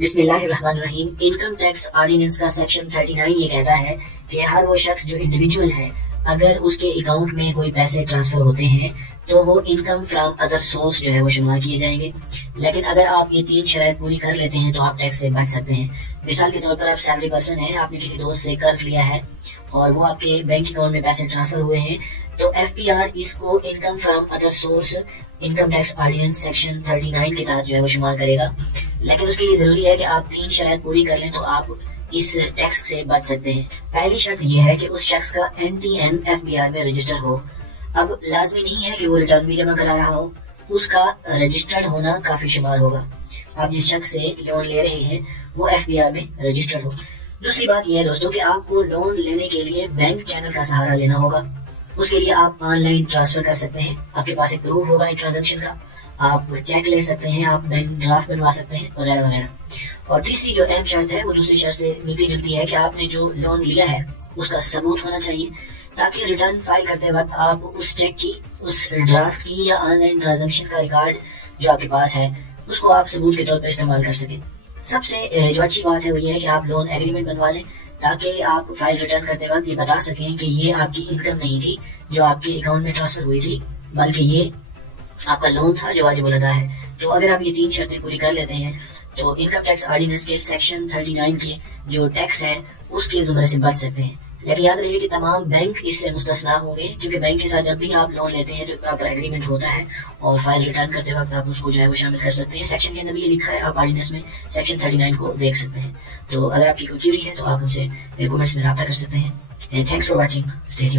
بسم اللہ الرحمن الرحیم۔ انکم ٹیکس آرڈیننس کا سیکشن 39 یہ کہتا ہے کہ ہر وہ شخص جو انڈیویجول ہے، اگر اس کے اکاؤنٹ میں کوئی پیسے ٹرانسفر ہوتے ہیں تو وہ انکم فرام ادر سورس جو ہے وہ شمار کیے جائیں گے۔ لیکن اگر آپ یہ 3 شرائط پوری کر لیتے ہیں تو آپ ٹیکس سے بچ سکتے ہیں۔ مثال کے طور پر آپ سیلری پرسن ہیں، آپ نے کسی دوست سے قرض لیا ہے اور وہ آپ کے بینک اکاؤنٹ میں پیسے ٹرانسفر ہوئے ہیں، تو ایف پی آر اس کو income from other source income tax ordinance section 39 کے تحت جو ہے وہ شمار کرے گا۔ لیکن اس کے لیے ضروری ہے کہ آپ 3 شرائط پوری کر لیں تو آپ اس ٹیکس سے بچ سکتے ہیں۔ پہلی شرط یہ ہے کہ اس شخص کا NTN FBR میں رجسٹر ہو۔ اب لازمی نہیں ہے کہ وہ ریٹرن بھی جمع کرا رہا ہو، اس کا رجسٹرڈ ہونا کافی شمار ہوگا۔ آپ جس شخص سے لون لے رہے ہیں وہ FBR میں رجسٹرڈ ہو۔ دوسری بات یہ ہے دوستوں کہ آپ کو لون لینے کے لیے بینک چینل کا سہارا لینا ہوگا۔ اس کے لیے آپ آن لائن ٹرانسفر کر سکتے ہیں، آپ کے پاس ایک پروف ہوگا ایک ٹرانزیکشن کا، آپ چیک لے سکتے ہیں، آپ بینک ڈرافٹ بنوا سکتے ہیں وغیرہ وغیرہ۔ اور تیسری جو اہم شرط ہے وہ دوسری شرط سے ملتی جلتی ہے کہ آپ نے جو لون لیا ہے اس کا ثبوت ہونا چاہیے، تاکہ ریٹرن فائل کرتے وقت آپ اس چیک کی، اس ڈرافٹ کی یا آن لائن ٹرانزیکشن کا ریکارڈ جو آپ کے پاس ہے اس کو آپ ثبوت کے طور پر استعمال کر سکیں۔ سب سے جو اچھی بات ہے وہ یہ ہے کہ آپ لون ایگریمنٹ بنوا لیں، تاکہ آپ فائل ریٹرن کرتے وقت یہ بتا سکیں کہ یہ آپ کی انکم نہیں تھی جو آپ کے اکاؤنٹ میں ٹرانسفر ہوئی تھی، بلکہ یہ آپ کا لون تھا جو واجب الادا ہے۔ تو اگر آپ یہ 3 شرطیں پوری کر لیتے ہیں تو انکم ٹیکس آرڈیننس کے سیکشن 39 کے جو ٹیکس ہے اس کے زمرے سے بچ سکتے ہیں۔ لیکن یاد رہیے کہ تمام بینک اس سے مستثنا ہوں گے، کیونکہ بینک کے ساتھ جب بھی آپ لون لیتے ہیں تو پراپر ایگریمنٹ ہوتا ہے اور فائل ریٹرن کرتے وقت آپ اس کو جو ہے وہ شامل کر سکتے ہیں۔ سیکشن کے اندر یہ لکھا ہے، آپ آرڈیننس میں سیکشن 39 کو دیکھ سکتے ہیں۔ تو اگر آپ کی کوئی کیوری ہے تو آپ ان سے کمنٹس میں رابطہ کر سکتے ہیں۔ Thanks for watching, stay tuned.